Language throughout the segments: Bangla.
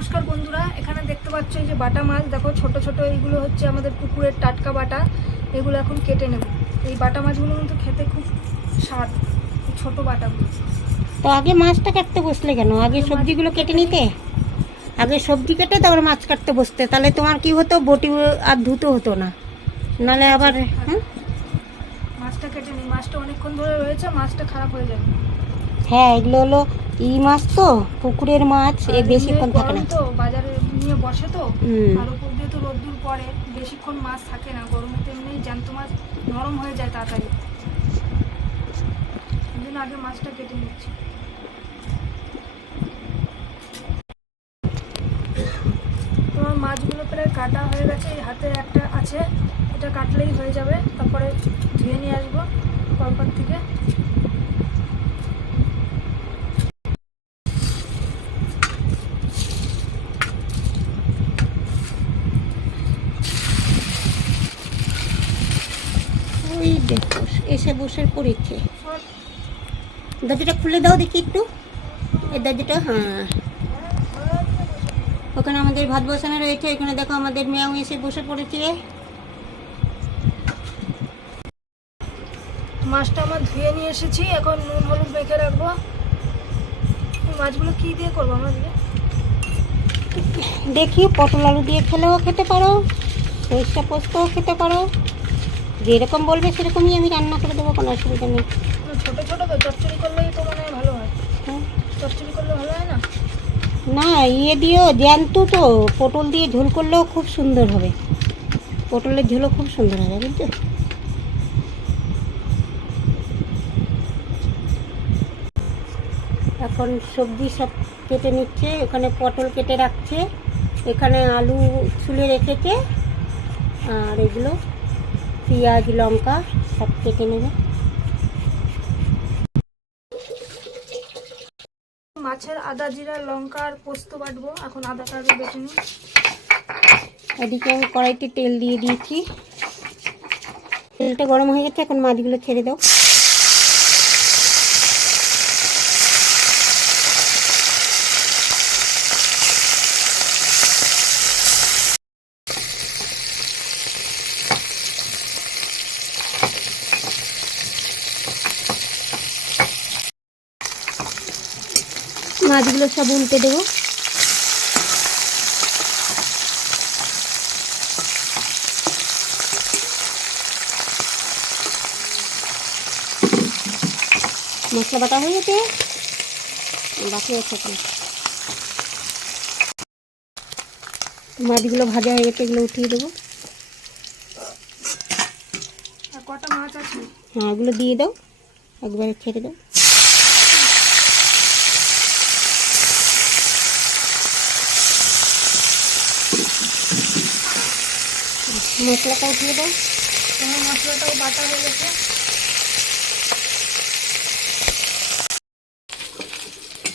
নমস্কার বন্ধুরা এখানে দেখতে পাচ্ছ এই যে বাটা মাছ। দেখো ছোট ছোট এইগুলো হচ্ছে আমাদের পুকুরের টাটকা বাটা। এগুলো এখন কেটে নেব। এই বাটা মাছগুলো কিন্তু খেতে খুব স্বাদ ছোট বাটাগুলো। তো আগে মাছটা কাটতে বসলে কেন? আগে সবজিগুলো কেটে নিতে? আগে সবজি কেটে তারপর মাছ কাটতে বসতে। তাহলে তোমার কি হতো? বটি আর ধুতে হতো না। নালে আবার হ্যাঁ মাছটা কেটে নিই মাছটা অনেকক্ষণ ধরে রয়েছে মাছটা খারাপ হয়ে যাবে। হ্যাঁ এগুলো হলো ই মাছ তো পুকুরের মাছ এ বেশিক্ষণ থাকে না। তো বাজারে নিয়ে বসে তো। আর উপর দিয়ে তো রোদ্দুর পরে বেশিক্ষণ মাছ থাকে না গরমে তো এমনি জ্যান্ত মাছ নরম হয়ে যায় তাড়াতাড়ি। জন্য আগে মাছটা কেটে নিচ্ছি। তোমার মাছগুলো প্রায় কাটা হয়ে গেছে হাতে একটা আছে এটা কাটলেই হয়ে যাবে তারপরে ধুয়ে নিয়ে আসব পরপর থেকে এসে বসে পড়েছে। দরজাটা খুলে দাও দেখি একটু। এই দরজাটা হ্যাঁ। ওখানে আমাদের ভাত বসানো রয়েছে এখানে দেখো আমাদের মেয়াও এসে বসে পড়েছে। মাছটা আমার ধুয়ে নিয়ে এসেছি এখন নুন হলুদ মেখে রাখব। এই মাছগুলো কি দিয়ে করব আমরা দেখি পটল আলু দিয়ে খেলেও খেতে পারো সরিষা পোস্তও খেতে পারো। যেরকম বলবে সেরকমই আমি রান্না করে দেবো কোনো অসুবিধা নেই। ছোট ছোট তো চচ্চড়ি করলেই তো মনে ভালো হয়। হ্যাঁ। চচ্চড়ি করলে ভালো হয় না? না ইয়ে দিয়েও জ্যান্ত তো পটল দিয়ে ঝোল করলেও খুব সুন্দর হবে। পটলের ঝোলও খুব সুন্দর হবে বুঝছ? এখন সবজি সব কেটে নিচ্ছে এখানে পটল কেটে রাখছে এখানে আলু ছুলে রেখেছে আর এগুলো পেঁয়াজ লঙ্কা সব কেটে নেবে। মাছের আদা জিরা লঙ্কা আর পোস্ত বাটবো। এখন আদাটা আগে বেটে নিই। এদিকে আমি কড়াইতে তেল দিয়ে দিয়েছি। তেলটা গরম হয়ে গেছে এখন মাছগুলো ছেড়ে দাও। মাছগুলো সব উল্টে দেবো। মশলা বাটা হয়ে গেছে। বাকি আছে মাছগুলো ভাজা হয়ে গেছে এগুলো উঠিয়ে দেবো। কটা মাছ আছে? হ্যাঁ এগুলো দিয়ে দাও। একবারে ছেড়ে দাও। মশলাটা উঠিয়ে দাও। তোমার মশলাটাও বাটা হয়ে গেছে।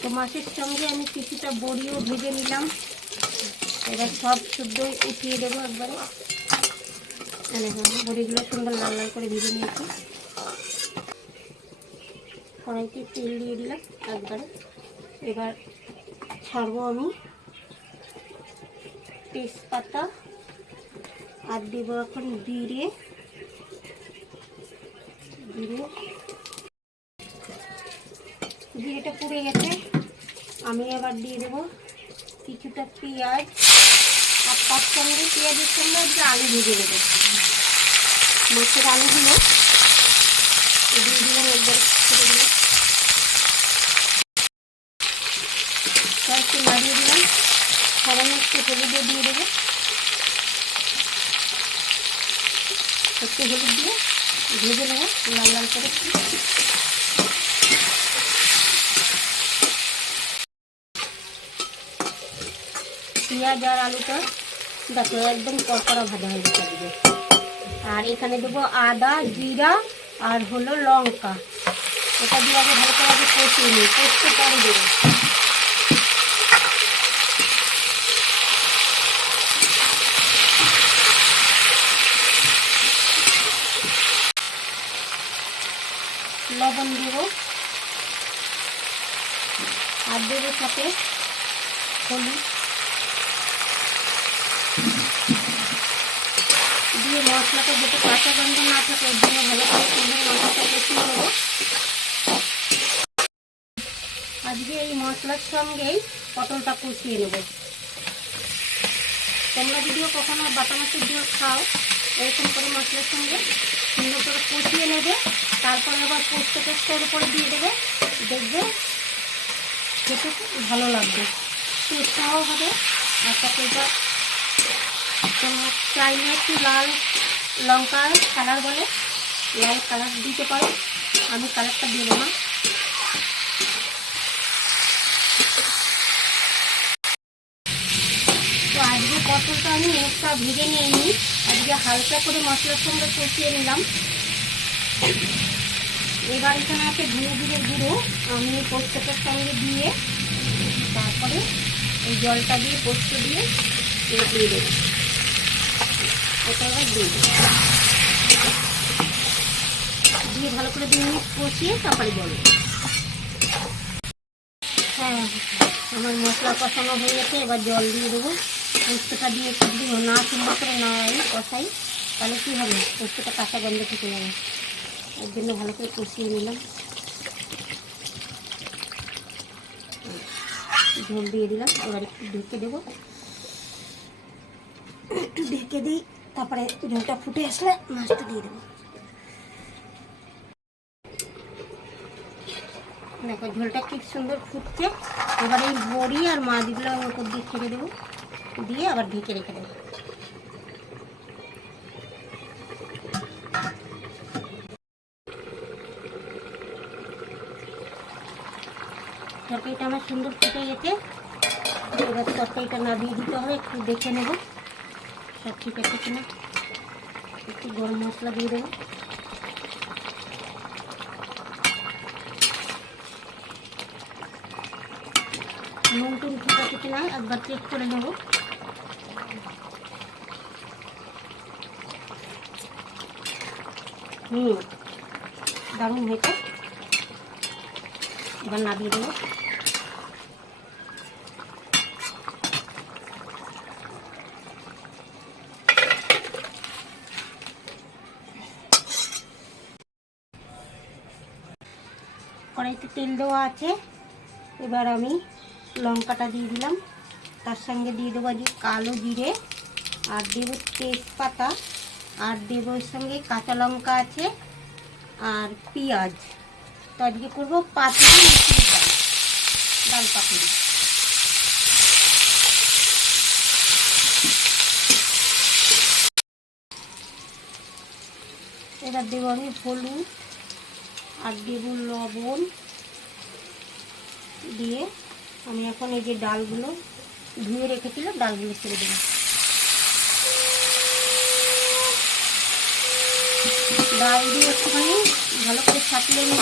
তো মাছের সঙ্গে আমি কিছুটা বড়িও ভেজে নিলাম। এবার সব শুদ্ধ উঠিয়ে দেবো একবারে। বড়িগুলো সুন্দর লাল লাল করে ভেজে নিয়েছি। কড়াইতে তেল দিয়ে দিলাম একবারে। এবার ছাড়বো আমি তেজপাতা। আর দেবো এখন জিরে জিরে জিরেটা পুড়ে গেছে। আমি এবার দিয়ে দেবো কিছুটা পেঁয়াজ। আর তার সঙ্গে পেঁয়াজের সঙ্গে একটা আলু ভেজে নেব। মাছের আলুগুলো। দিয়ে দিলাম একবার ছেড়ে দিলাম। কয়েকটু নাড়িয়ে দিলাম। হলুদও দিয়ে দেবো। একটু হলুদ দিয়ে ভেজে নেব, লাল লাল করে। পেঁয়াজ আর আলুটা, দেখো, একদম কড়কড়া ভাজা হয়ে গেছে। আর এখানে দেবো আদা, জিরা আর হলো লঙ্কা। এটা দিয়ে আগে ভালো করে আগে কষিয়ে নিই, কষতে পরে দেবো। সাথে হলুদ দিয়ে মশলাটা যাতে কাঁচা গন্ধ না থাকে, ওর জন্য ভালো করে সুন্দর মশলাটা কষিয়ে নেব। আজকে এই মশলার সঙ্গেই পটলটা কষিয়ে নেব। তোমরা যদিও কখনো বাটা মাছের ঝোল খাও, এরকম করে মশলার সঙ্গে সুন্দর করে কষিয়ে নেবে, তারপরে আবার পোস্ত টোস্টের উপর দিয়ে দেবে। দেখবে খেতে ভালো লাগবে। টেস্টটাও হবে। আর তোমরা চাইলে একটু লাল লঙ্কার কালার বলে, লাল কালার দিতে পারো। আমি কালারটা দেবো না। তো আজকে পটলটা আমি একটা ভেজে নিইনি আজকে হালকা করে মশলার সঙ্গে কষিয়ে নিলাম। এবার এখানে আছে ধনে জিরের গুঁড়ো। আমি পোস্তটার সঙ্গে দিয়ে তারপরে এই জলটা দিয়ে পোস্ত দিয়ে দিয়ে দেবো। ওটা দিয়ে দিয়ে ভালো করে দু মিনিট কষিয়ে তারপরে দেবো। হ্যাঁ আমার মশলা কষানো হয়ে গেছে, এবার জল দিয়ে দেবো। পোস্তটা দিয়ে না সুন্দর করে না কষাই, তাহলে কী হবে? পোস্তটা কাঁচা গন্ধ থেকে যাবে। এর জন্য ভালো করে কষিয়ে নিলাম। ঝোল দিয়ে দিলাম। এবার একটু ঢেকে দেবো। একটু ঢেকে দিই, তারপরে ঝোলটা ফুটে আসলে মাছটা দিয়ে দেবো। দেখো, ঝোলটা কি সুন্দর ফুটছে। এবার এই বড়ি আর মাছগুলো ওপর দিয়ে ছেড়ে দেবো। দিয়ে আবার ঢেকে রেখে দেবো। তরকারিটা আমার সুন্দর ফুটে গেছে। এবার তরকারিটা নামিয়ে দিতে হবে, একটু দেখে নেব। সব ঠিক আছে কিনা? একটু গরম মশলা দিয়ে দেবো। নুন টুন ঠিক আছে কিনা? একবার চেক করে নেব। হুম, দারুণ হয়েছে। এবার নামিয়ে দেবো। কড়াইতে তেল দেওয়া আছে। এবার আমি লঙ্কাটা দিয়ে দিলাম। তার সঙ্গে দিয়ে দেবো আজকে কালো জিরে, আর দেবো তেজপাতা, আর দেবো সঙ্গে কাঁচা লঙ্কা আছে, আর পেঁয়াজ। তো আজকে করব পাতুরি মুসুরির ডাল ডাল পাতুরি। এবার দেবো আমি হলুদ আর দেবো লবণ দিয়ে আমি এখন এই যে ডালগুলো ধুয়ে রেখেছিলাম, ডালগুলো ছেড়ে দেবো। ডাল দিয়ে একটুখানি ভালো করে ছাপিয়ে নেব।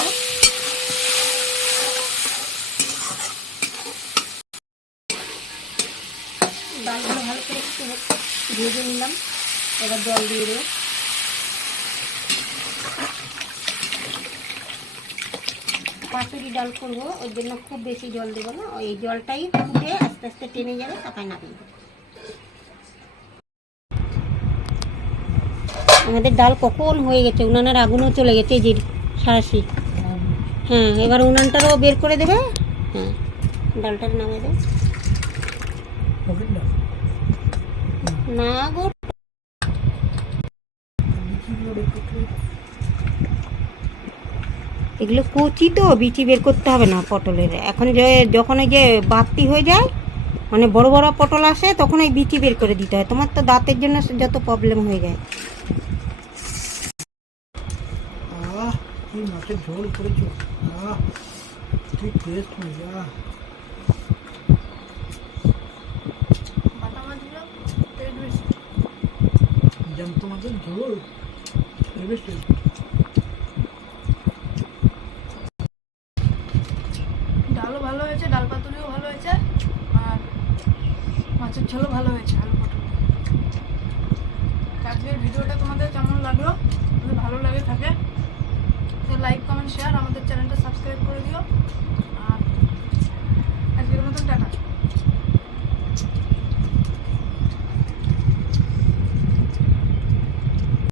ডালগুলো ভালো করে একটু ভেজে নিলাম। এবার জল দিয়ে দেবো। পাতুরি ডাল করব ওই জন্য খুব বেশি জল দেবো না। ওই জলটাই ফুটে আস্তে আস্তে টেনে যাবে তাকায় না দেবো আমাদের ডাল কখন হয়ে গেছে উনানের আগুনও চলে গেছে যে সারাশি। হ্যাঁ এবার উনানটারও বের করে দেবে? হ্যাঁ ডালটা নামে দেবে না গো এগুলো কচি তো বিচি বের করতে হবে না পটলের। এখন যে যখন ওই যে বাতি হয়ে যায় মানে বড় বড় পটল আসে তখন ওই বিচি বের করে দিতে হয়। তোমার তো দাঁতের জন্য যত প্রবলেম হয়ে যায়। মাছের ঝোল? করেছ ভালো হয়েছে আলু পটল। আজকের ভিডিওটা তোমাদের কেমন লাগল? যদি ভালো লাগে থাকে, তো লাইক কমেন্ট শেয়ার আমাদের চ্যানেলটা সাবস্ক্রাইব করে দিও। আর আজকের মতন টাকা